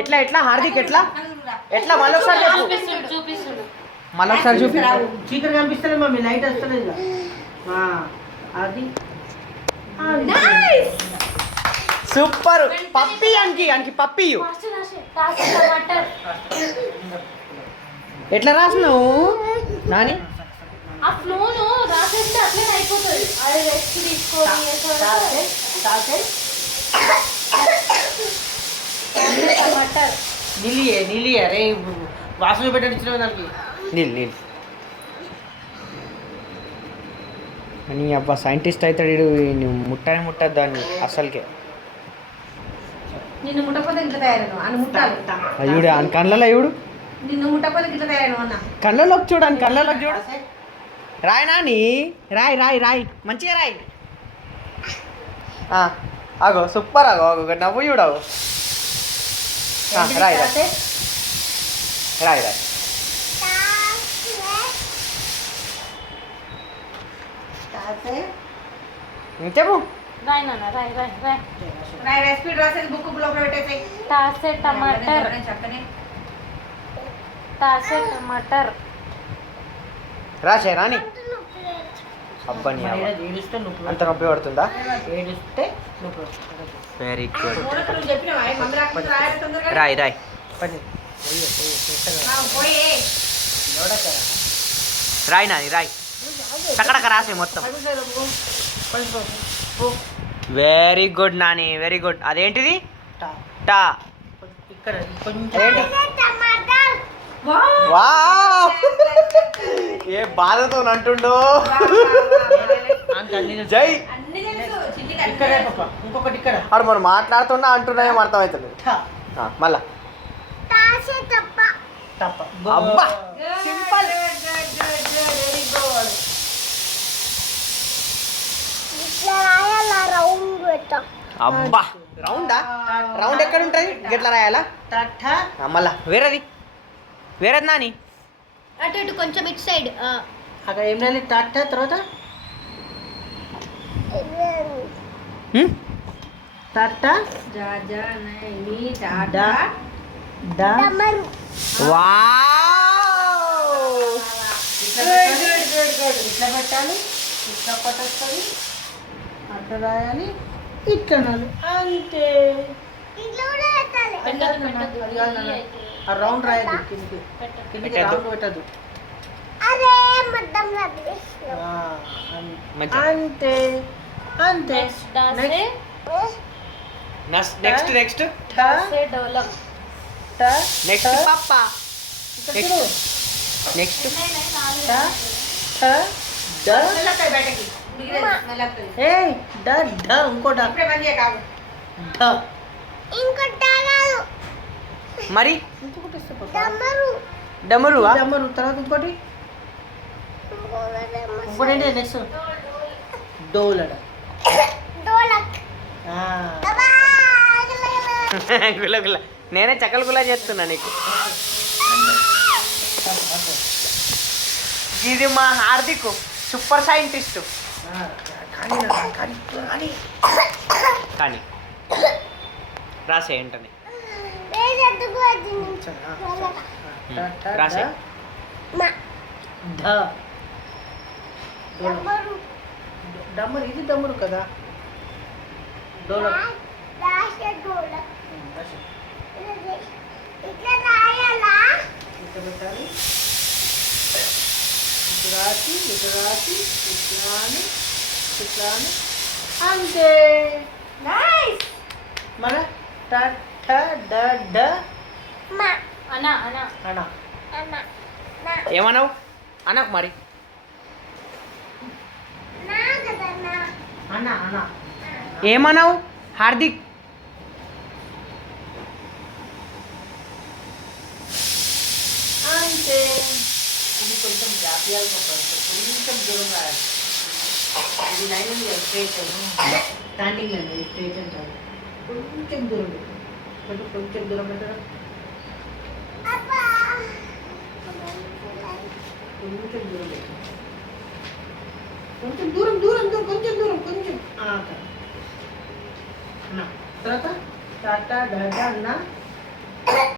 ఎట్లా ఎట్లా హార్దిక్ ఎట్లా ఎట్లా మళ్ళొకసారి మళ్ళొకసారి చూపి. చీకటి కనిపిస్తుంది మమ్మీ, లైట్ వస్తలేదు. అది సూపర్. పప్పి అంకి పప్పి ఎట్లా రాసినావు నాని? నీళ్ళు అరే వాసన పెట్టించిన దానికి నీళ్ళు అని అబ్బా సైంటిస్ట్ అవుతాడు వీడు. ముట్టద్దు దాన్ని అసలుకే. నిన్ను ముట్టకపోతే ఇట్లా తయారు అని ముట్టాలి. అయ్యుడు అని కళ్ళలో అయ్యుడు నిన్ను ముట్టకపోతే ఇట్లా తయారు అన్న కళ్ళలోకి చూడు, అని కళ్ళలోకి చూడు. రాయి నాని, రాయి మంచిగా రాయి. ఆగో సూపర్. ఆగో నవ్వు చూడవు. రాయి ఇంకేమో టమాటర్ రాసే రాని. అబ్బని అంత నొప్పి పడుతుందా? ఏడిస్తే వెరీ గుడ్. రాయి రాయి నాని రాయి. టకటక రాసే మొత్తం. Very good Nani, very good. అదేంటిది? టా. ఇక్కడ ఏంటి? వావ్! ఏ బాధతో అంటుండో. జై. ఇక్కడే పాప, ఇంకొకటి ఇక్కడ. ఆడు మనం మాట్లాడుతున్నా అంటున్నాయేమో అర్థమవుతుంది. మళ్ళా అబ్బా సింపుల్. అబ్బా రౌండా? రౌండ్ ఎక్కడ ఉంటుంది? గట్లా రాయాలా? మళ్ళా వేరేది నాని. అటు ఇటు కొంచెం ఇటు సైడ్. అక్కడ ఏం రాయాలి? టాటా తర్వాత టాటా ఇట్లా పెట్టాలి, ఇట్లా పట్టేస్తుంది, అట్లా రాయాలి, ఇట్లా అంతే. ఆ రౌండ్ రాయాలి, కిందికి రౌండ్ పెట్టదు. అంతే అంతే. నెక్స్ట్ నెక్స్ట్ పాపా. నెక్స్ట్ మరి డమరు తర్వాత ఇంకోటి ఏంటి నెక్స్ట్? డోలడ. గుల్ల నేనే చక్కల గులా చేస్తున్నా నీకు. ఇది మా హార్దిక్ సూపర్ సైంటిస్ట్. కానీ రాసే ఏంటని రాసే. డమ్మరు, ఇది డమ్మరు కదా. డోలక్ ఇట్లా పెట్టాలి. ఇటు రాసి ఇట్లా అని అంతే. మన ఏమన్నావు? అనకు మరి. ఏమన్నావు హార్దిక్? అంతే. ఇది కొంచెం జాతీయాలు కొంచెం దూరం రాయాలి. ఇది లైన్ ఉంది కదా, స్ట్రేట్ స్టాండింగ్ లైన్, స్ట్రేట్ అంటారు. కొంచెం దూరం కొంచెం దూరం పెట్టడం. కొంచెం దూరం కొంచెం తర్వాత టాటా డాటా అన్న